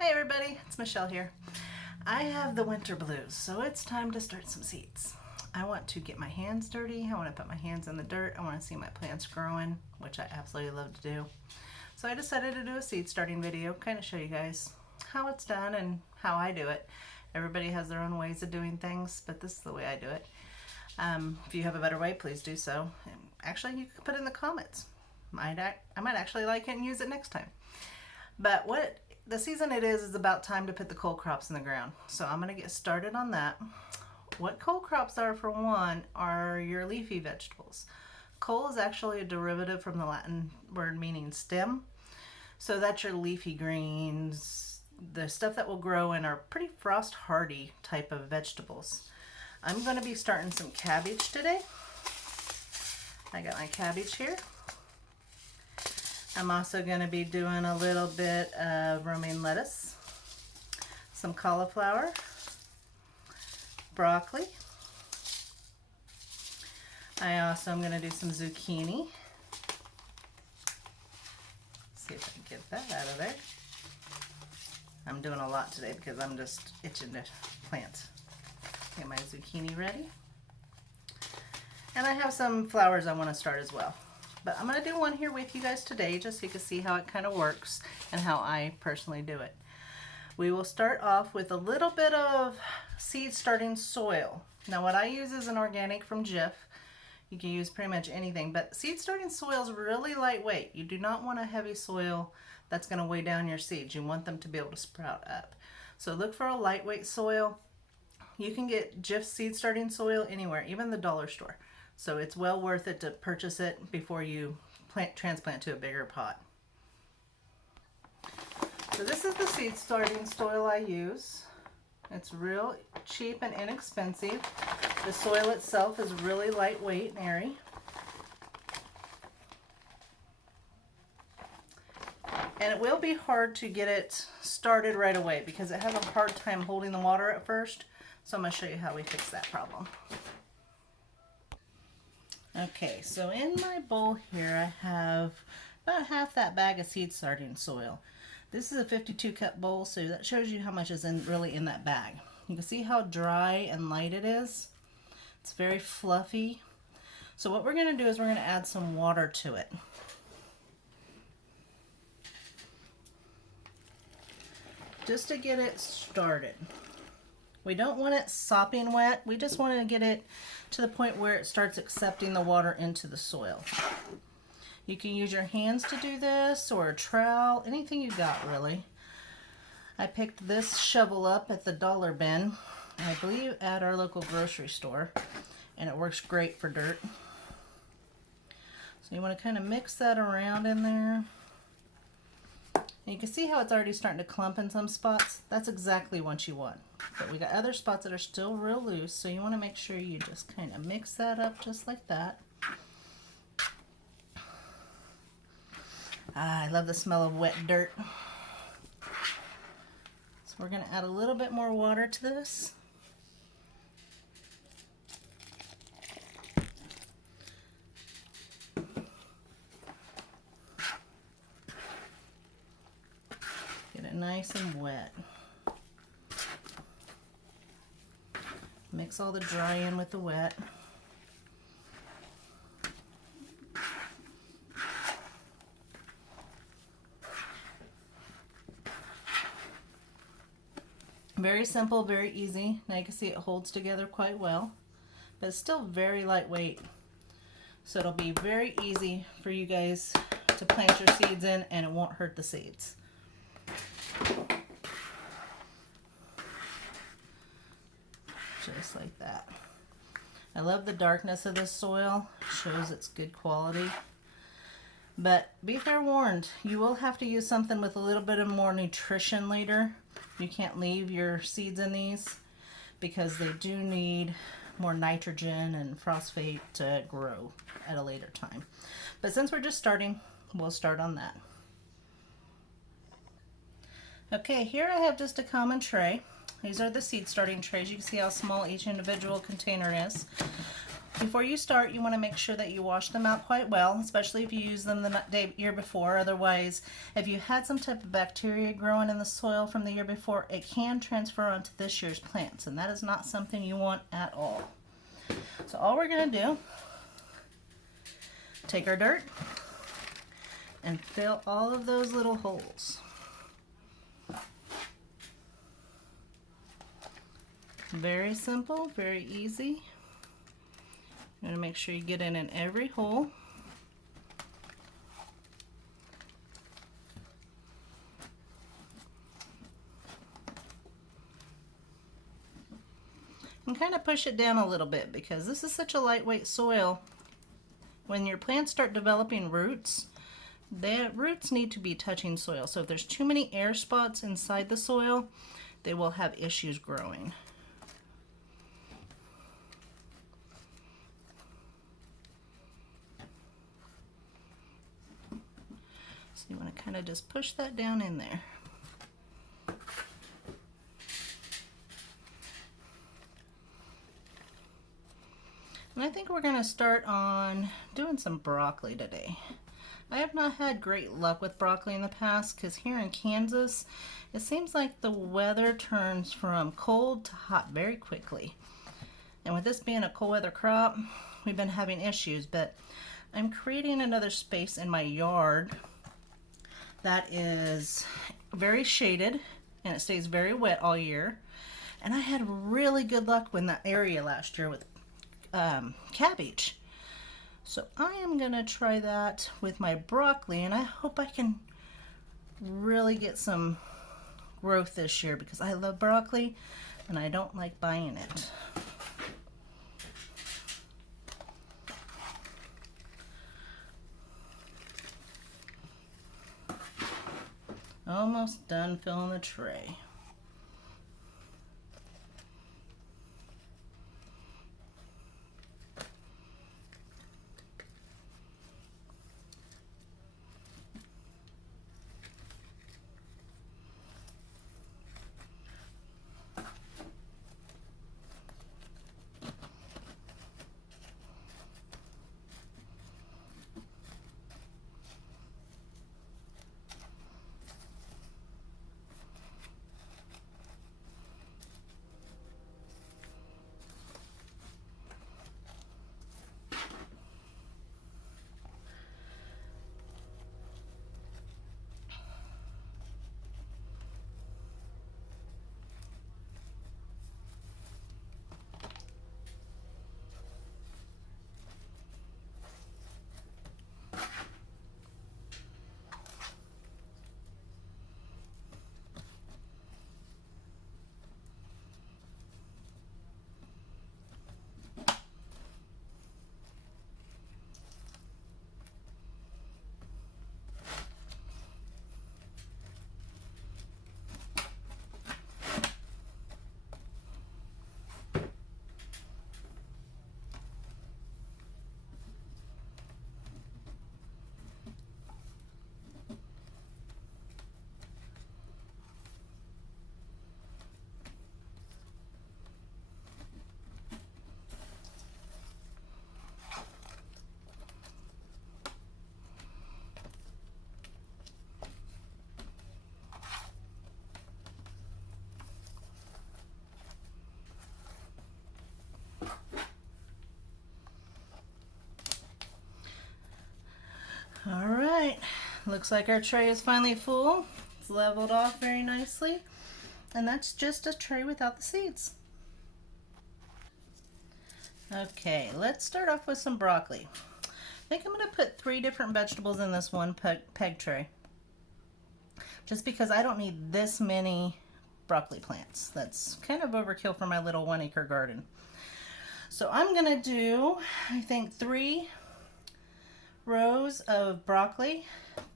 Hey everybody, it's Michelle here. I have the winter blues, so it's time to start some seeds. I want to get my hands dirty. I want to put my hands in the dirt. I want to see my plants growing, which I absolutely love to do. So I decided to do a seed starting video, kind of show you guys how it's done and how I do it. Everybody has their own ways of doing things, but this is the way I do it. If you have a better way, please do so. And actually, you can put it in the comments. I might actually like it and use it next time. But what the season it is about time to put the cole crops in the ground. So I'm going to get started on that. What cole crops are, for one, are your leafy vegetables. Cole is actually a derivative from the Latin word meaning stem. So that's your leafy greens, the stuff that will grow in are pretty frost hardy type of vegetables. I'm going to be starting some cabbage today. I got my cabbage here. I'm also going to be doing a little bit of romaine lettuce, some cauliflower, broccoli. I also am going to do some zucchini. See if I can get that out of there. I'm doing a lot today because I'm just itching to plant. Get my zucchini ready. And I have some flowers I want to start as well. But I'm going to do one here with you guys today just so you can see how it kind of works and how I personally do it. We will start off with a little bit of seed starting soil. Now what I use is an organic from Jif. You can use pretty much anything, but seed starting soil is really lightweight. You do not want a heavy soil that's going to weigh down your seeds. You want them to be able to sprout up. So look for a lightweight soil. You can get Jif seed starting soil anywhere, even the dollar store. So it's well worth it to purchase it before you transplant to a bigger pot. So this is the seed starting soil I use. It's real cheap and inexpensive. The soil itself is really lightweight and airy. And it will be hard to get it started right away because it has a hard time holding the water at first. So I'm going to show you how we fix that problem. Okay, so in my bowl here I have about half that bag of seed starting soil. This is a 52 cup bowl, so that shows you how much is really in that bag. You can see how dry and light it is. It's very fluffy. So what we're going to do is we're going to add some water to it. Just to get it started. We don't want it sopping wet. We just want to get it to the point where it starts accepting the water into the soil. You can use your hands to do this or a trowel, anything you got really. I picked this shovel up at the dollar bin, I believe at our local grocery store, and it works great for dirt. So you want to kind of mix that around in there. And you can see how it's already starting to clump in some spots. That's exactly what you want. But we got other spots that are still real loose, so you want to make sure you just kind of mix that up just like that. I love the smell of wet dirt. So we're going to add a little bit more water to this. Get it nice and wet. Mix all the dry in with the wet. Very simple, very easy. Now you can see it holds together quite well, but it's still very lightweight. So it'll be very easy for you guys to plant your seeds in and it won't hurt the seeds. Just like that. I love the darkness of this soil. It shows it's good quality. But be fair warned, you will have to use something with a little bit of more nutrition later. You can't leave your seeds in these because they do need more nitrogen and phosphate to grow at a later time. But since we're just starting, we'll start on that. Okay, here I have just a common tray. These are the seed starting trays. You can see how small each individual container is. Before you start, you want to make sure that you wash them out quite well, especially if you use them the year before. Otherwise, if you had some type of bacteria growing in the soil from the year before, it can transfer onto this year's plants, and that is not something you want at all. So all we're going to do, take our dirt and fill all of those little holes. Very simple, very easy. You're gonna make sure you get in every hole. And kind of push it down a little bit because this is such a lightweight soil. When your plants start developing roots, the roots need to be touching soil. So if there's too many air spots inside the soil, they will have issues growing. So you want to kind of just push that down in there. And I think we're going to start on doing some broccoli today. I have not had great luck with broccoli in the past because here in Kansas, it seems like the weather turns from cold to hot very quickly. And with this being a cold weather crop, we've been having issues, but I'm creating another space in my yard that is very shaded and it stays very wet all year. And I had really good luck in that area last year with cabbage. So I am gonna try that with my broccoli, and I hope I can really get some growth this year because I love broccoli and I don't like buying it. Almost done filling the tray. All right, looks like our tray is finally full. It's leveled off very nicely. And that's just a tray without the seeds. Okay, let's start off with some broccoli. I think I'm going to put 3 different vegetables in this one peg tray. Just because I don't need this many broccoli plants. That's kind of overkill for my little 1-acre garden. So I'm going to do, I think, 3 rows of broccoli,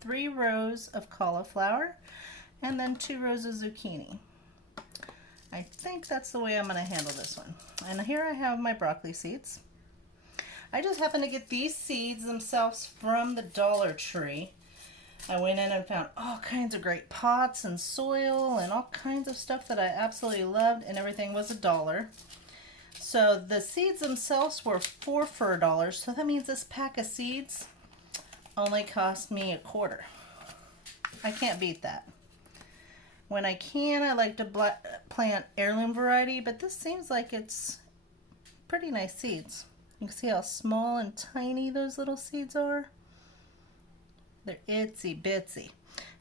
3 rows of cauliflower, and then 2 rows of zucchini. I think that's the way I'm going to handle this one. And here I have my broccoli seeds. I just happened to get these seeds themselves from the Dollar Tree. I went in and found all kinds of great pots and soil and all kinds of stuff that I absolutely loved, and everything was $1. So the seeds themselves were 4 for $1, so that means this pack of seeds only cost me $1. I can't beat that. When I can, I like to plant heirloom variety, but this seems like it's pretty nice seeds. You can see how small and tiny those little seeds are. They're itsy bitsy.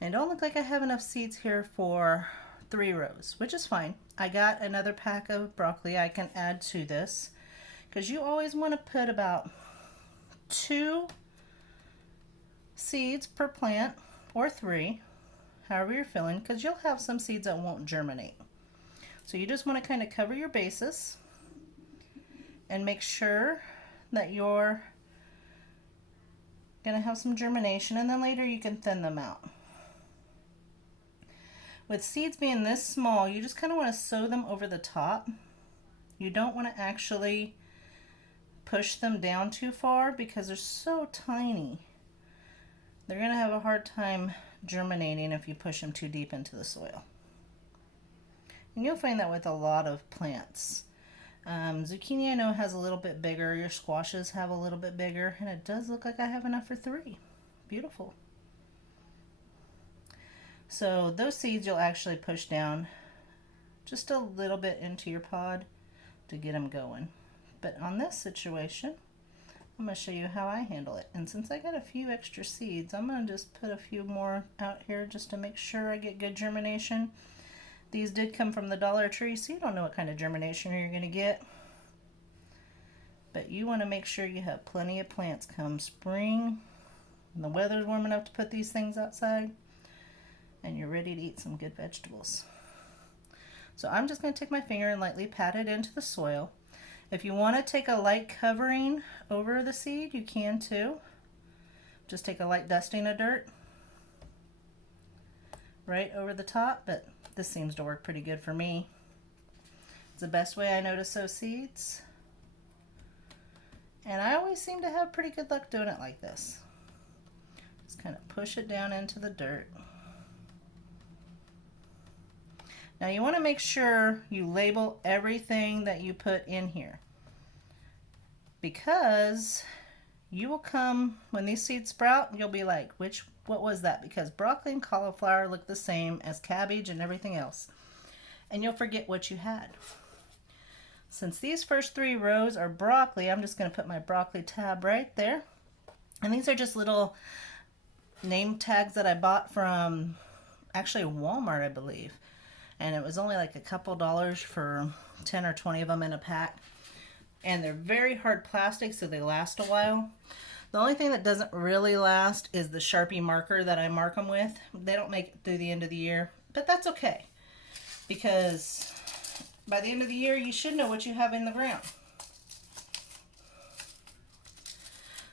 And it don't look like I have enough seeds here for 3 rows, which is fine. I got another pack of broccoli I can add to this, because you always want to put about 2 seeds per plant, or 3, however you're feeling, because you'll have some seeds that won't germinate. So you just want to kind of cover your bases and make sure that you're going to have some germination, and then later you can thin them out. With seeds being this small, you just kind of want to sow them over the top. You don't want to actually push them down too far because they're so tiny. They're going to have a hard time germinating if you push them too deep into the soil. And you'll find that with a lot of plants. Zucchini I know has a little bit bigger, your squashes have a little bit bigger, and it does look like I have enough for 3. Beautiful. So those seeds you'll actually push down just a little bit into your pod to get them going. But on this situation, I'm going to show you how I handle it. And since I got a few extra seeds, I'm going to just put a few more out here just to make sure I get good germination. These did come from the Dollar Tree, so you don't know what kind of germination you're going to get. But you want to make sure you have plenty of plants come spring, and the weather's warm enough to put these things outside, and you're ready to eat some good vegetables. So I'm just going to take my finger and lightly pat it into the soil. If you want to take a light covering over the seed, you can too. Just take a light dusting of dirt right over the top, but this seems to work pretty good for me. It's the best way I know to sow seeds. And I always seem to have pretty good luck doing it like this. Just kind of push it down into the dirt. Now you want to make sure you label everything that you put in here, because you will come, when these seeds sprout, you'll be like, what was that? Because broccoli and cauliflower look the same as cabbage and everything else, and you'll forget what you had. Since these first 3 rows are broccoli, I'm just going to put my broccoli tab right there. And these are just little name tags that I bought from actually Walmart, I believe. And it was only like a couple dollars for 10 or 20 of them in a pack. And they're very hard plastic, so they last a while. The only thing that doesn't really last is the Sharpie marker that I mark them with. They don't make it through the end of the year, but that's okay, because by the end of the year, you should know what you have in the ground.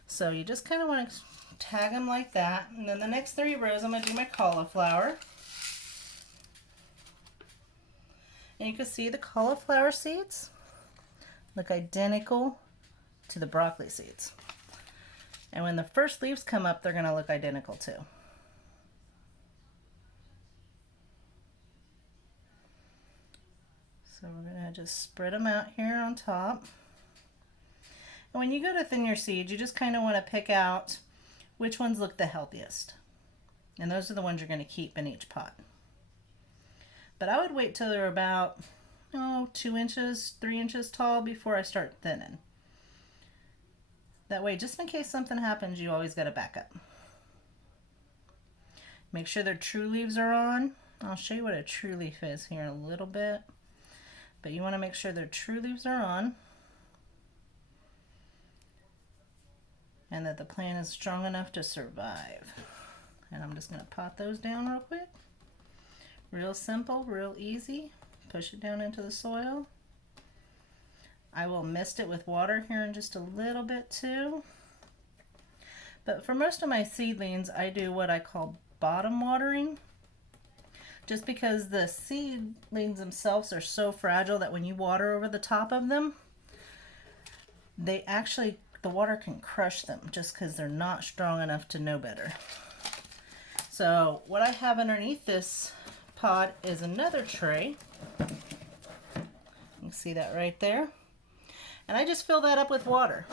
So you just kind of want to tag them like that. And then the next 3 rows, I'm going to do my cauliflower. And you can see the cauliflower seeds look identical to the broccoli seeds. And when the first leaves come up, they're going to look identical too. So we're going to just spread them out here on top. And when you go to thin your seeds, you just kind of want to pick out which ones look the healthiest. And those are the ones you're going to keep in each pot. But I would wait till they're about 2 inches, 3 inches tall before I start thinning. That way, just in case something happens, you always got a backup. Make sure their true leaves are on. I'll show you what a true leaf is here in a little bit. But you want to make sure their true leaves are on, and that the plant is strong enough to survive. And I'm just going to pot those down real quick. Real simple, real easy. Push it down into the soil. I will mist it with water here in just a little bit too. But for most of my seedlings, I do what I call bottom watering. Just because the seedlings themselves are so fragile that when you water over the top of them, the water can crush them just because they're not strong enough to know better. So what I have underneath this pod is another tray. You can see that right there. And I just fill that up with water.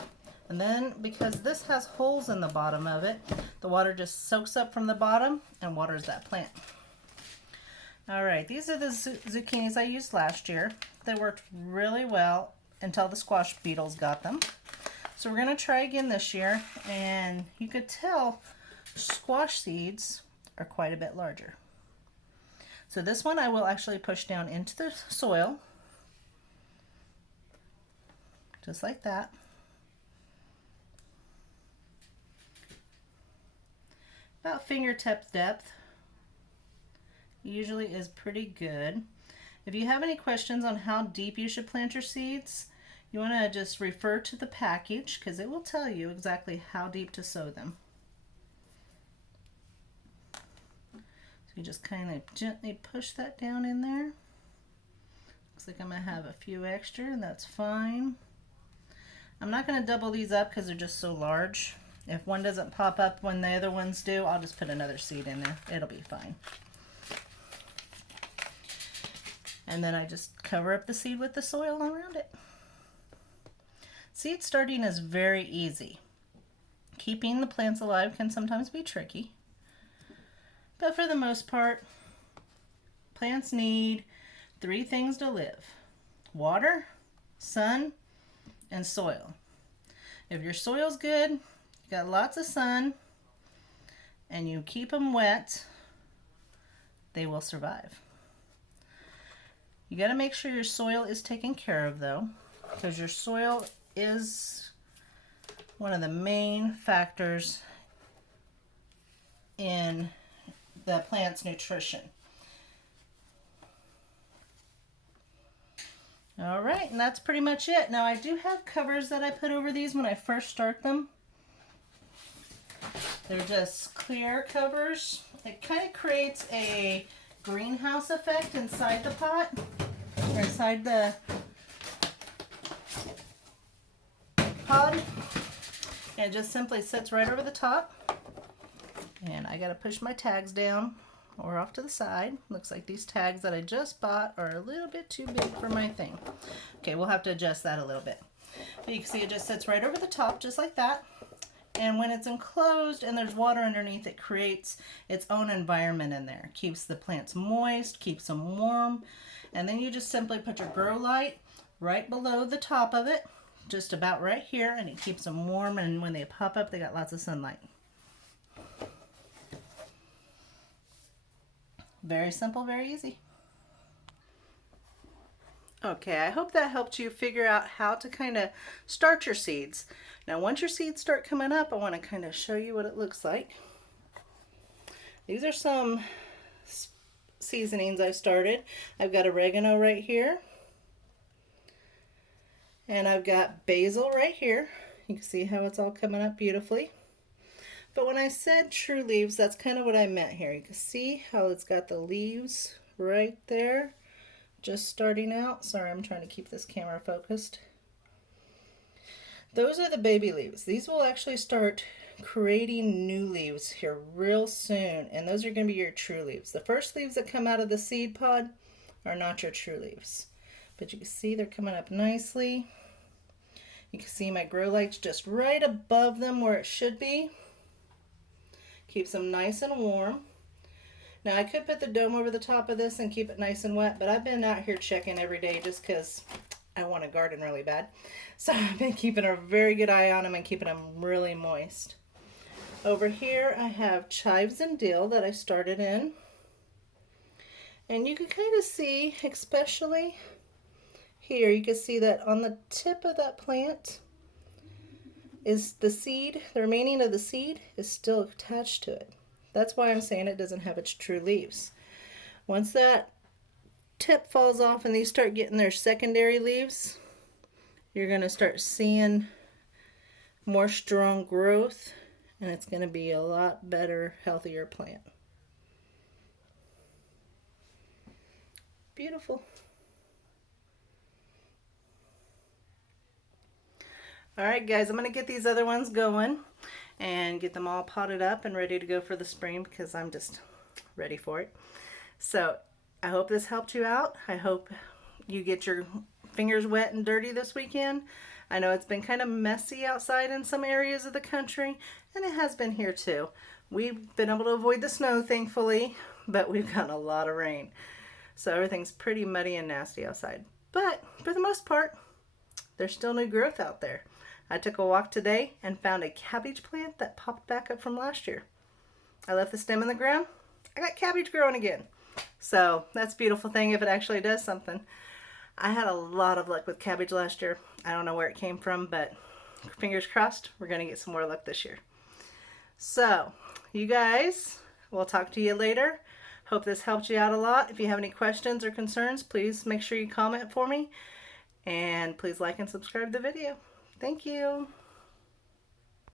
And then, because this has holes in the bottom of it, the water just soaks up from the bottom and waters that plant. All right, these are the zucchinis I used last year. They worked really well until the squash beetles got them. So we're gonna try again this year, and you could tell squash seeds are quite a bit larger. So this one I will actually push down into the soil, just like that. About fingertip depth usually is pretty good. If you have any questions on how deep you should plant your seeds, you want to just refer to the package because it will tell you exactly how deep to sow them. So you just kind of gently push that down in there. Looks like I'm going to have a few extra, and that's fine. I'm not going to double these up because they're just so large. If one doesn't pop up when the other ones do, I'll just put another seed in there. It'll be fine. And then I just cover up the seed with the soil around it. Seed starting is very easy. Keeping the plants alive can sometimes be tricky. But for the most part, plants need 3 things to live: water, sun, and soil. If your soil's good, you got lots of sun, and you keep them wet, they will survive. You got to make sure your soil is taken care of though, because your soil is one of the main factors in the plant's nutrition. All right, and that's pretty much it. Now I do have covers that I put over these when I first start them. They're just clear covers. It kind of creates a greenhouse effect inside the pot, or inside the pod. And it just simply sits right over the top. And I gotta push my tags down or off to the side. Looks like these tags that I just bought are a little bit too big for my thing. Okay, we'll have to adjust that a little bit. But you can see it just sits right over the top, just like that. And when it's enclosed and there's water underneath, it creates its own environment in there. Keeps the plants moist, keeps them warm. And then you just simply put your grow light right below the top of it, just about right here, and it keeps them warm, and when they pop up, they got lots of sunlight. Very simple, very easy. Okay, I hope that helped you figure out how to kind of start your seeds. Now, once your seeds start coming up, I want to kind of show you what it looks like. These are some seasonings I started. I've got oregano right here. And I've got basil right here. You can see how it's all coming up beautifully. But when I said true leaves, that's kind of what I meant here. You can see how it's got the leaves right there, just starting out. Sorry, I'm trying to keep this camera focused. Those are the baby leaves. These will actually start creating new leaves here real soon, and those are going to be your true leaves. The first leaves that come out of the seed pod are not your true leaves. But you can see they're coming up nicely. You can see my grow light's just right above them where it should be. Keeps them nice and warm. Now I could put the dome over the top of this and keep it nice and wet, but I've been out here checking every day just because I want to garden really bad. So I've been keeping a very good eye on them and keeping them really moist. Over here I have chives and dill that I started in. And you can kind of see, especially here, you can see that on the tip of that plant is the seed. The remaining of the seed is still attached to it. That's why I'm saying it doesn't have its true leaves. Once that tip falls off and these start getting their secondary leaves, you're going to start seeing more strong growth, and it's going to be a lot better, healthier plant. Beautiful. All right, guys, I'm going to get these other ones going and get them all potted up and ready to go for the spring because I'm just ready for it. So I hope this helped you out. I hope you get your fingers wet and dirty this weekend. I know it's been kind of messy outside in some areas of the country, and it has been here too. We've been able to avoid the snow, thankfully, but we've gotten a lot of rain. So everything's pretty muddy and nasty outside. But for the most part, there's still new growth out there. I took a walk today and found a cabbage plant that popped back up from last year. I left the stem in the ground. I got cabbage growing again. So that's a beautiful thing if it actually does something. I had a lot of luck with cabbage last year. I don't know where it came from, but fingers crossed, we're going to get some more luck this year. So, you guys, we'll talk to you later. Hope this helped you out a lot. If you have any questions or concerns, please make sure you comment for me. And please like and subscribe to the video. Thank you.